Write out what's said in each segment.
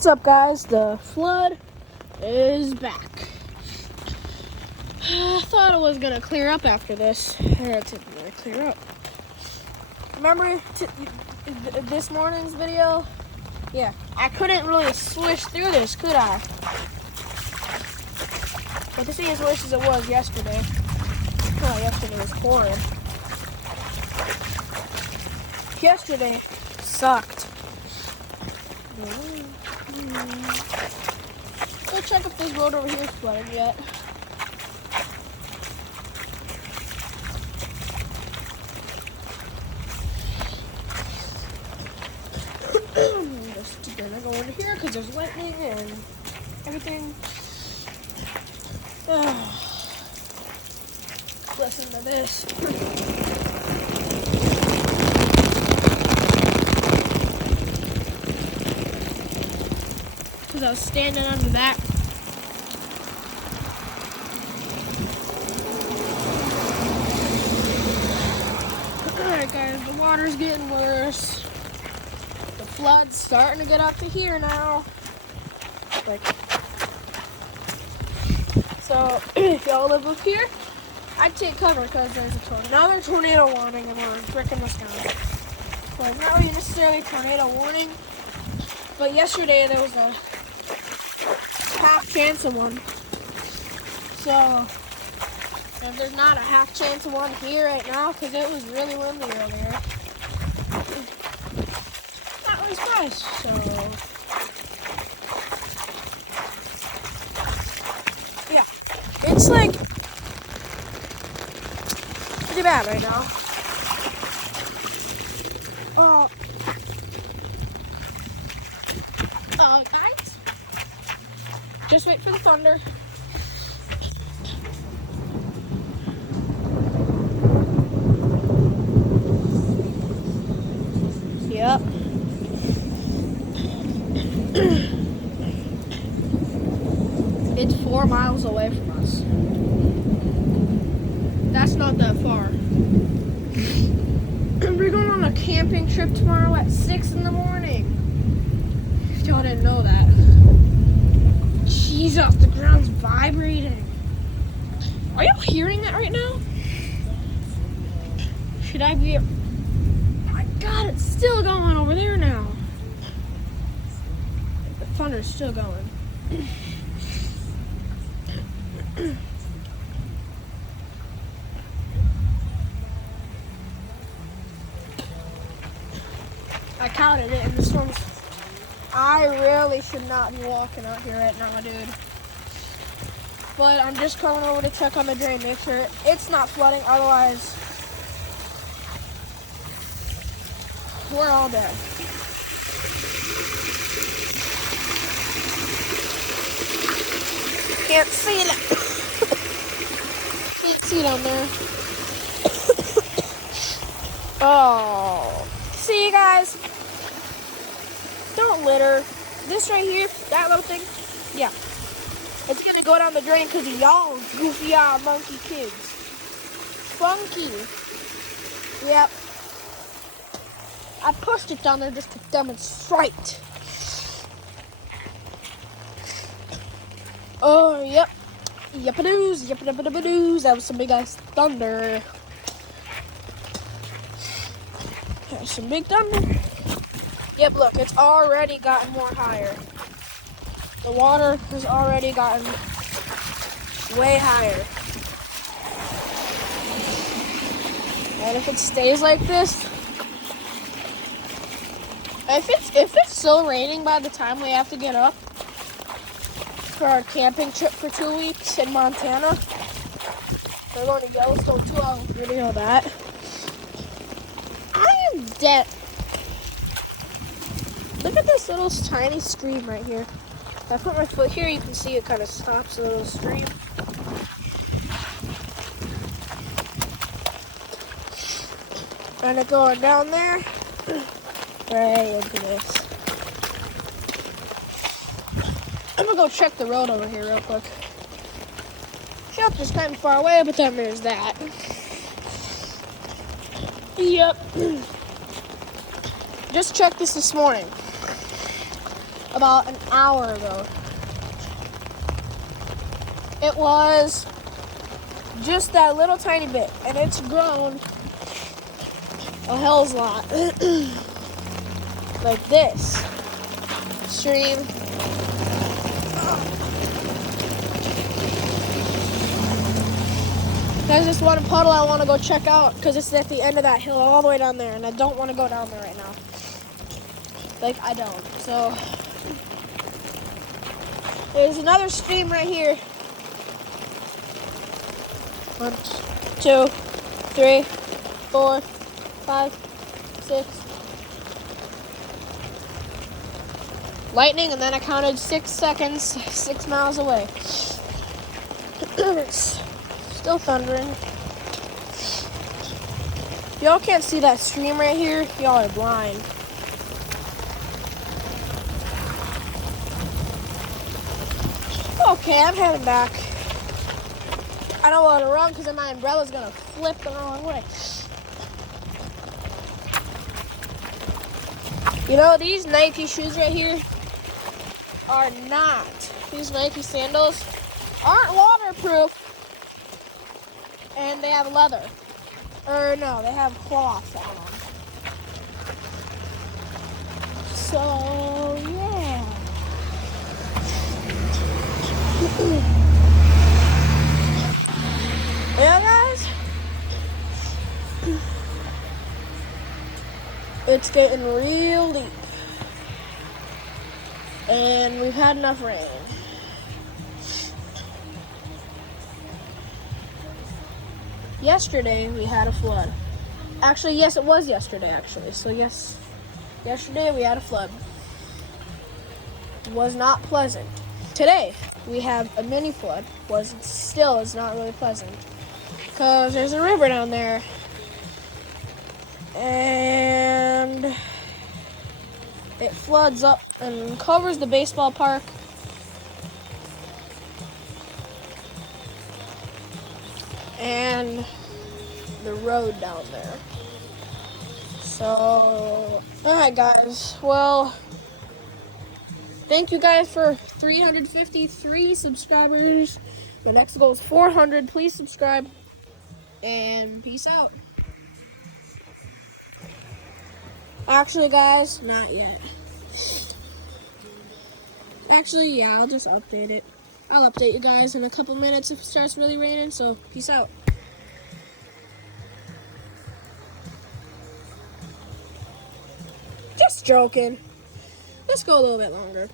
What's up, guys? The flood is back. I thought it was gonna clear up after this. It didn't really clear up. Remember this morning's video? Yeah, I couldn't really swish through this, could I? But this ain't as worse as it was yesterday. Oh, yesterday was horrid. Yesterday sucked. Go check if this road over here is flooded yet. Just gonna go over here because there's lightning and everything. Listen to this. Because I was standing under that. Alright guys, the water's getting worse. The flood's starting to get up to here now. So if y'all live up here, I'd take cover because there's another tornado warning and we're in frickin' Wisconsin. Well, not really necessarily a tornado warning, but yesterday there was a half chance of one. So if there's not a half chance of one here right now, because it was really windy earlier, not really surprised. So yeah, it's like pretty bad right now. Guys, just wait for the thunder. Yep. It's 4 miles away from us. That's not that far. We're going on a camping trip tomorrow at 6 in the morning. If y'all didn't know that. Jeez, off the ground's vibrating. Are y'all hearing that right now? Should I be... Oh my God, it's still going over there now. The thunder's still going. I counted it, and the storm's... I really should not be walking out here right now, dude. But I'm just coming over to check on the drain, make sure it's not flooding, otherwise we're all dead. Can't see it. Can't see down there. Oh. See you guys. Don't litter. This right here, that little thing, yeah. It's gonna go down the drain because of y'all goofy monkey kids. Funky. Yep. I pushed it down there just to demonstrate. Oh, yep. Yep-a-doos, yep-a-da-ba-da-ba-doos. That was some big ass thunder. There's some big thunder. Yep, look, it's already gotten more higher. The water has already gotten way higher. And if it stays like this, if it's still raining by the time we have to get up for our camping trip for 2 weeks in Montana, we're going to Yellowstone too. I'll video that. I am dead. Look at this little tiny stream right here. If I put my foot here, you can see it kind of stops a little stream. And it going down there, right into this. I'm gonna go check the road over here real quick. Shelter's kind of far away, but then there's that. Yep. Just checked this morning. about an hour ago. It was just that little tiny bit, and it's grown a hell's lot. Like this stream. There's this one puddle I want to go check out because it's at the end of that hill all the way down there, and I don't want to go down there right now. Like, I don't. So there's another stream right here. 1, 2, 3, 4, 5, 6. Lightning, and then I counted 6 seconds, 6 miles away. It's still thundering. Y'all can't see that stream right here. Y'all are blind. Okay, I'm heading back. I don't want to run because then my umbrella's going to flip the wrong way. You know, these Nike shoes right here are not. These Nike sandals aren't waterproof. And they have leather. Or no, they have cloth on them. So, yeah. Yeah, guys. It's getting real deep. And we've had enough rain. Yesterday we had a flood. Actually, yes, it was yesterday, actually. So, yes, yesterday we had a flood. It was not pleasant. Today we have a mini flood. It's not really pleasant. Because there's a river down there. And it floods up and covers the baseball park. And the road down there. So, alright guys, well, thank you guys for 353 subscribers. The next goal is 400. Please subscribe, and peace out. Actually, guys, not yet. Actually, yeah, I'll just update it. I'll update you guys in a couple minutes if it starts really raining, so peace out. Just joking. Let's go a little bit longer.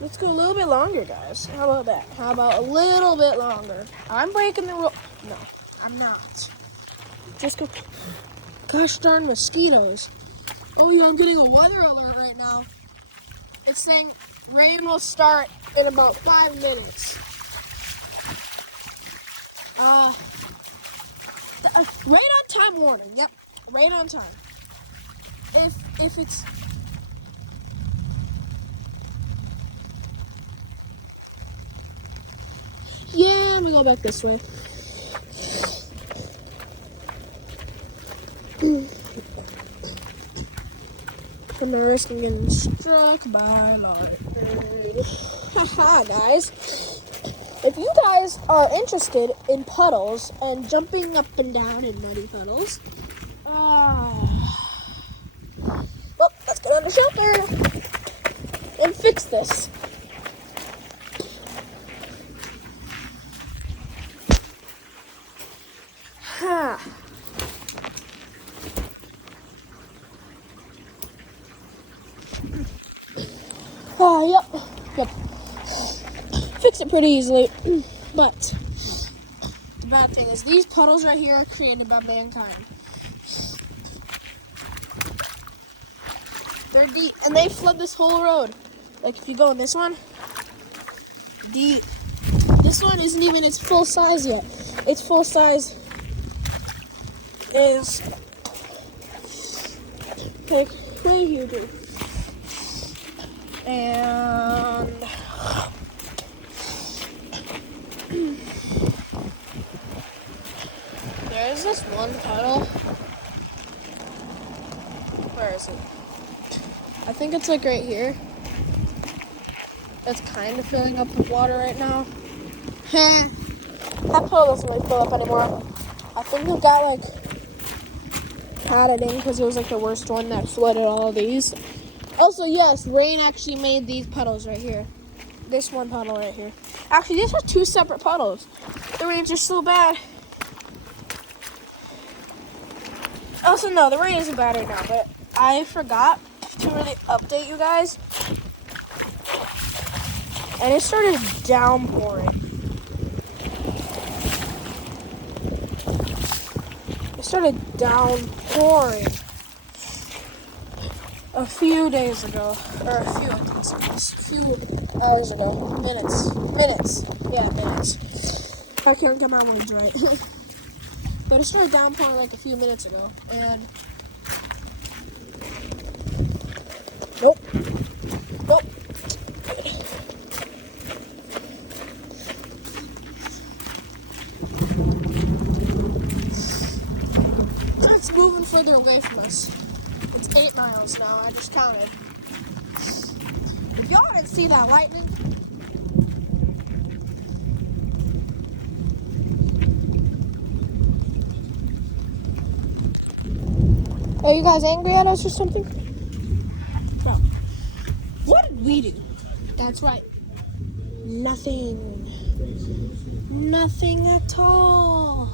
Let's go a little bit longer, guys. How about that? How about a little bit longer? I'm breaking the rule. No, I'm not. Just go. Gosh darn mosquitoes. Oh, yeah, I'm getting a weather alert right now. It's saying rain will start in about 5 minutes. Rain on time warning. Yep, rain on time. If it's yeah, let me go back this way. I'm not risking getting struck by lightning. Haha, guys. If you guys are interested in puddles and jumping up and down in muddy puddles, well, let's get under shelter and fix this. Yep. Fix it pretty easily, but the bad thing is these puddles right here are created by mankind. They're deep, and they flood this whole road. Like if you go on this one, deep. This one isn't even its full size yet. Its full size is like way here, dude. And there's this one puddle. Where is it? I think think it's like right here. It's kind of filling up with water right now. That puddle doesn't really fill up anymore. I think it got like padded in because it was like the worst one that flooded all of these. Also, yes, rain actually made these puddles right here. This one puddle right here. Actually, these are two separate puddles. The rains are so bad. Also, no, the rain isn't bad right now, but I forgot to really update you guys. And it started downpouring. It started downpouring a few days ago, or a few hours ago. Minutes. Yeah, minutes. I can't get my words right. But it started downpouring like a few minutes ago, and nope. It's moving further away from us. It's 8 miles now. I just counted. If y'all didn't see that lightning, are you guys angry at us or something? No. What did we do? That's right. Nothing. Nothing at all.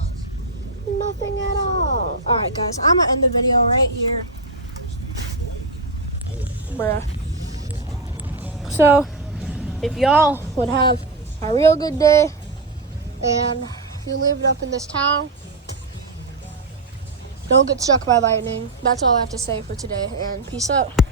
Nothing at all. Alright, guys. I'm going to end the video right here. Bruh. So, if y'all would have a real good day, and if you lived up in this town, don't get struck by lightning. That's all I have to say for today, and peace out.